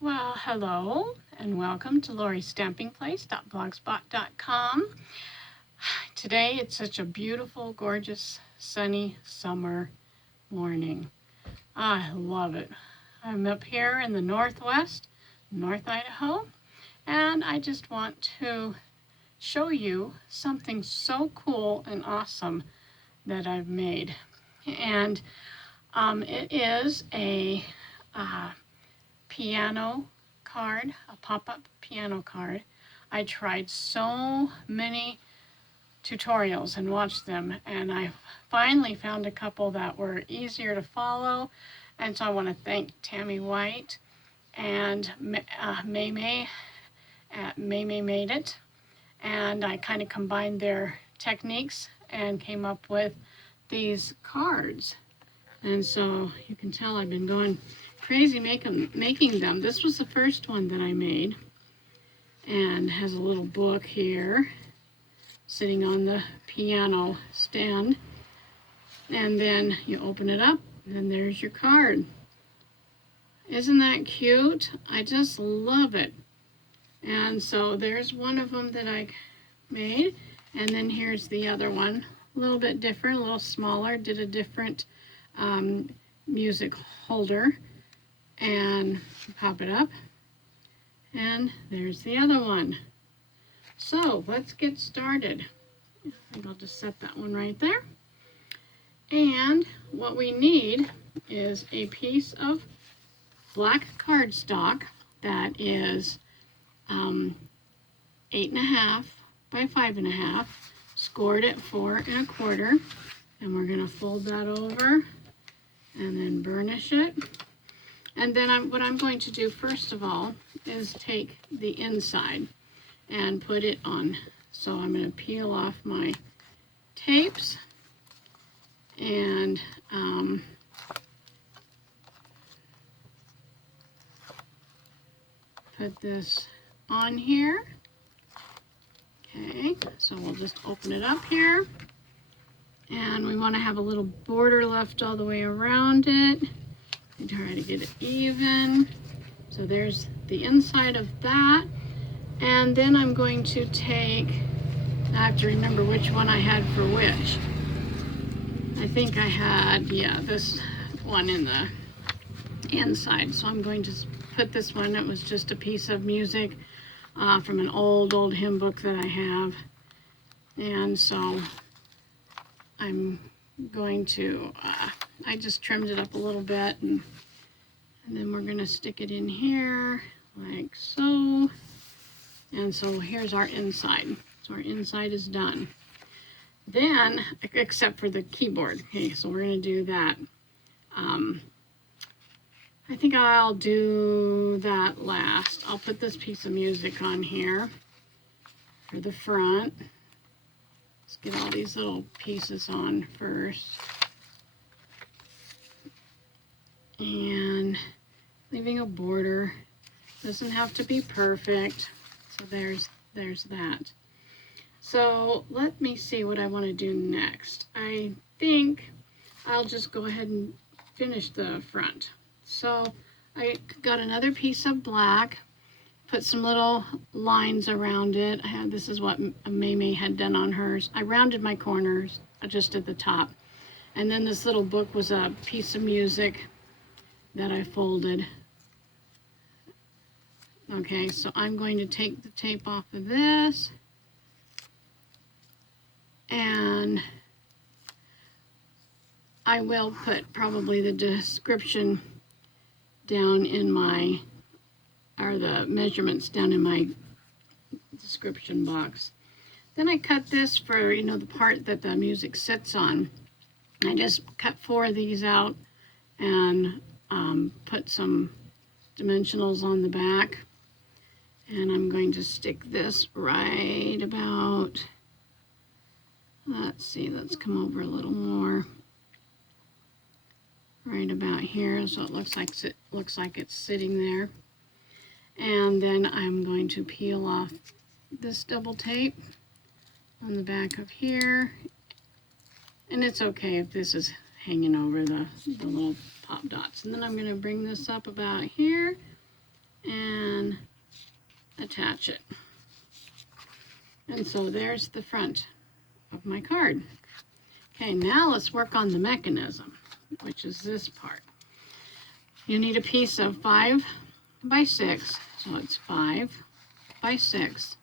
Well, hello and welcome to LoriStampingPlace.blogspot.com. Today it's such a beautiful, gorgeous, sunny summer morning. I love it. I'm up here in the Northwest, North Idaho, and I just want to show you something so cool and awesome that I've made. And it is a piano card, a pop-up piano card. I tried so many tutorials and watched them, and I finally found a couple that were easier to follow. And so I want to thank Tammy White and May at May Made It. And I kind of combined their techniques and came up with these cards. And so you can tell I've been going crazy making them. This was the first one that I made, and has a little book here sitting on the piano stand. And then you open it up, and there's your card. Isn't that cute? I just love it. And so there's one of them that I made, and then here's the other one. A little bit different, a little smaller, did a different music holder, and pop it up, and there's the other one. So let's get started. I think I'll just set that one right there. And what we need is a piece of black cardstock that is 8.5 by 5.5, scored at 4 1/4, and we're going to fold that over and then burnish it. And then what I'm going to do first of all is take the inside and put it on. So I'm going to peel off my tapes and put this on here. Okay, so we'll just open it up here. And we want to have a little border left all the way around it. And try to get it even. So there's the inside of that. And then I'm going to take, I have to remember which one I had for which. I think I had, yeah, this one in the inside. So I'm going to put this one, it was just a piece of music from an old hymn book that I have. And so I'm going to, I just trimmed it up a little bit, and then we're going to stick it in here like so. And so here's our inside. So our inside is done. Then, except for the keyboard. Okay, so we're going to do that. I think I'll do that last. I'll put this piece of music on here for the front. Let's get all these little pieces on first. And leaving a border. Doesn't have to be perfect. So there's that. So let me see what I want to do next. I think I'll just go ahead and finish the front. So I got another piece of black, put some little lines around it. This is what May had done on hers. I rounded my corners just at the top. And then this little book was a piece of music that I folded. Okay, so I'm going to take the tape off of this, and I will put probably the description down in my, or the measurements down in my description box. Then I cut this for, the part that the music sits on. I just cut 4 of these out and put some dimensionals on the back. And I'm going to stick this right about, let's see, let's come over a little more. Right about here, so it looks like it's sitting there. And then I'm going to peel off this double tape on the back of here. And it's okay if this is hanging over the little pop dots. And then I'm going to bring this up about here and attach it. And so there's the front of my card. Okay, now let's work on the mechanism, which is this part. You need a piece of 5 by 6, so it's 5 by 6.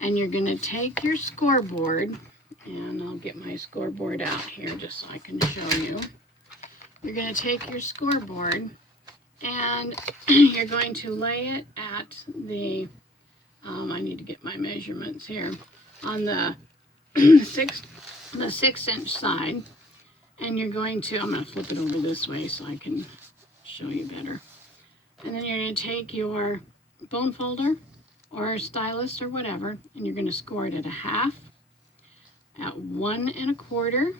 And you're going to take your scoreboard, and I'll get my scoreboard out here just so I can show you. You're going to take your scoreboard and you're going to lay it at the, I need to get my measurements here, on the 6-inch side. And you're going to, I'm going to flip it over this way so I can show you better. And then you're going to take your bone folder or stylus or whatever, and you're going to score it at 1/2, at 1 1/4,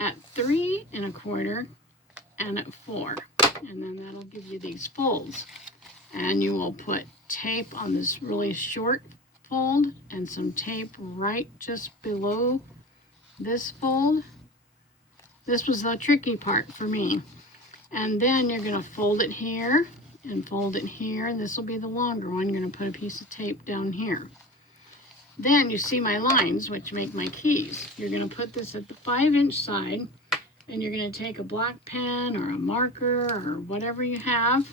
at 3 1/4, and at 4. And then that'll give you these folds. And you will put tape on this really short fold and some tape right just below this fold. This was the tricky part for me. And then you're going to fold it here and fold it here, and this will be the longer one. You're going to put a piece of tape down here. Then you see my lines, which make my keys. You're going to put this at the 5-inch side, and you're going to take a black pen or a marker or whatever you have,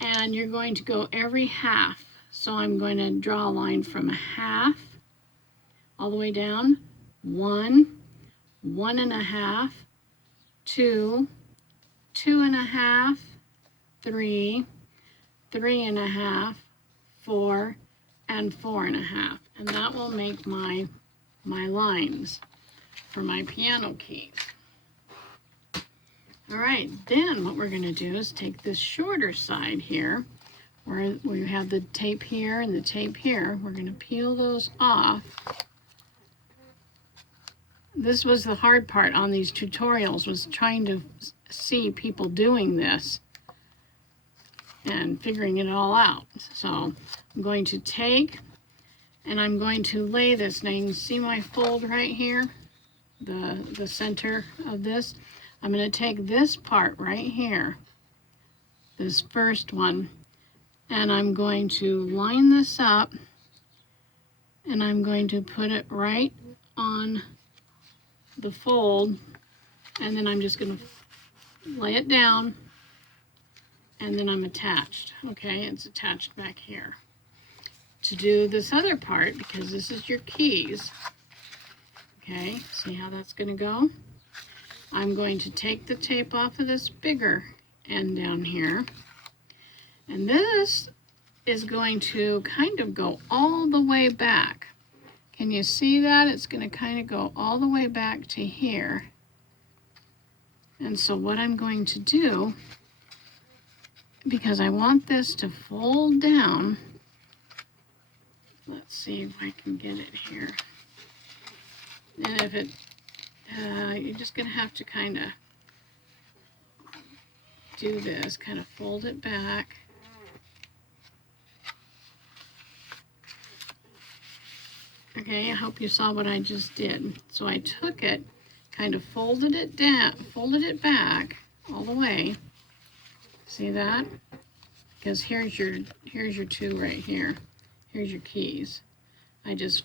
and you're going to go every 1/2. So I'm going to draw a line from 1/2 all the way down, 1, 1 1/2, 2, 2 1/2, 3, 3 1/2, 4, and 4 1/2. And that will make my lines for my piano keys. All right, then what we're going to do is take this shorter side here, where we have the tape here and the tape here. We're going to peel those off. This was the hard part on these tutorials, was trying to see people doing this and figuring it all out. So I'm going to take and I'm going to lay this. Now you can see my fold right here, the center of this. I'm going to take this part right here, this first one, and I'm going to line this up, and I'm going to put it right on the fold, and then I'm just going to lay it down, and then I'm attached. Okay, it's attached back here. To do this other part, because this is your keys, okay, see how that's going to go? I'm going to take the tape off of this bigger end down here, and this is going to kind of go all the way back. Can you see that? It's going to kind of go all the way back to here. And so what I'm going to do, because I want this to fold down, let's see if I can get it here. And if it, you're just going to have to kind of do this, kind of fold it back. Okay, I hope you saw what I just did. So I took it, kind of folded it down, folded it back all the way. See that? Because here's your two right here. Here's your keys. I just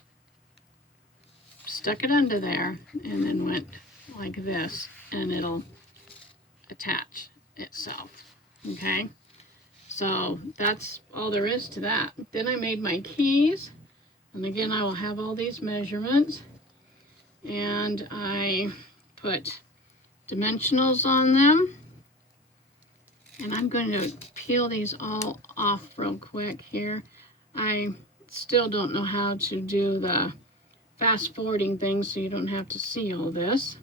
stuck it under there and then went like this, and it'll attach itself. Okay? So that's all there is to that. Then I made my keys. And again, I will have all these measurements, and I put dimensionals on them, and I'm going to peel these all off real quick here. I still don't know how to do the fast forwarding thing, so you don't have to see all this,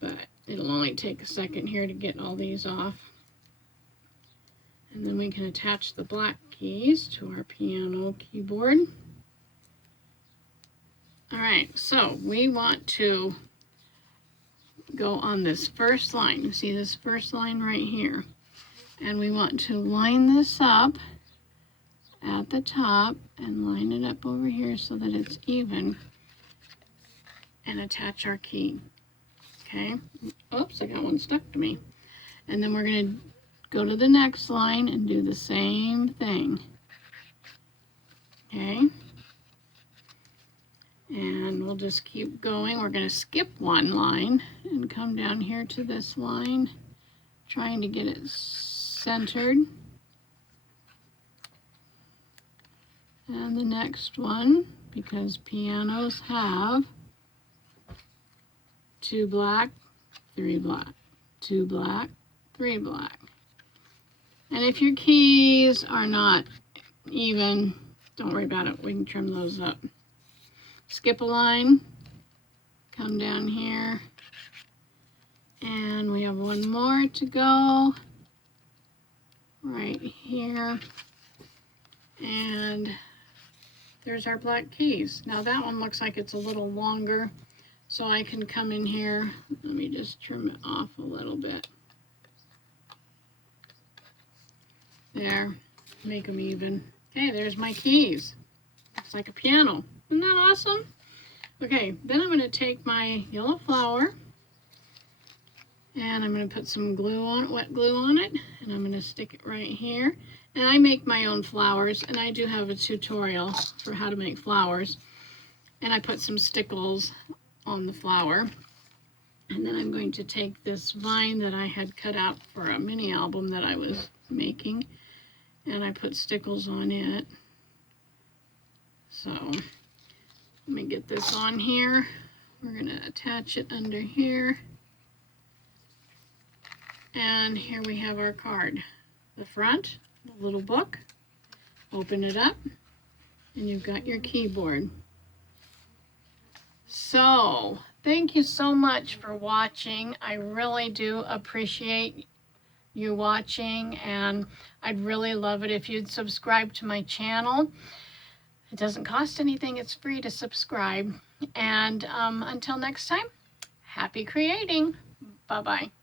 but it'll only take a second here to get all these off. And then we can attach the black keys to our piano keyboard. All right, so we want to go on this first line. You see this first line right here. And we want to line this up at the top and line it up over here so that it's even, and attach our key. Okay, oops, I got one stuck to me. And then we're going to go to the next line and do the same thing. Okay, and we'll just keep going. We're going to skip one line and come down here to this line, trying to get it centered. And the next one, because pianos have 2 black, 3 black, 2 black, 3 black. And if your keys are not even, don't worry about it. We can trim those up. Skip a line, come down here, and we have one more to go right here. And there's our black keys. Now that one looks like it's a little longer, so I can come in here. Let me just trim it off a little bit. There, make them even. Okay, there's my keys. Looks like a piano. Isn't that awesome? Okay, then I'm going to take my yellow flower and I'm going to put some glue on it, wet glue on it, and I'm going to stick it right here. And I make my own flowers, and I do have a tutorial for how to make flowers. And I put some stickles on the flower. And then I'm going to take this vine that I had cut out for a mini album that I was making, and I put stickles on it. So let me get this on here. We're going to attach it under here. And here we have our card. The front, the little book. Open it up, and you've got your keyboard. So, thank you so much for watching. I really do appreciate you watching, and I'd really love it if you'd subscribe to my channel. It doesn't cost anything, it's free to subscribe. And until next time, happy creating. Bye-bye.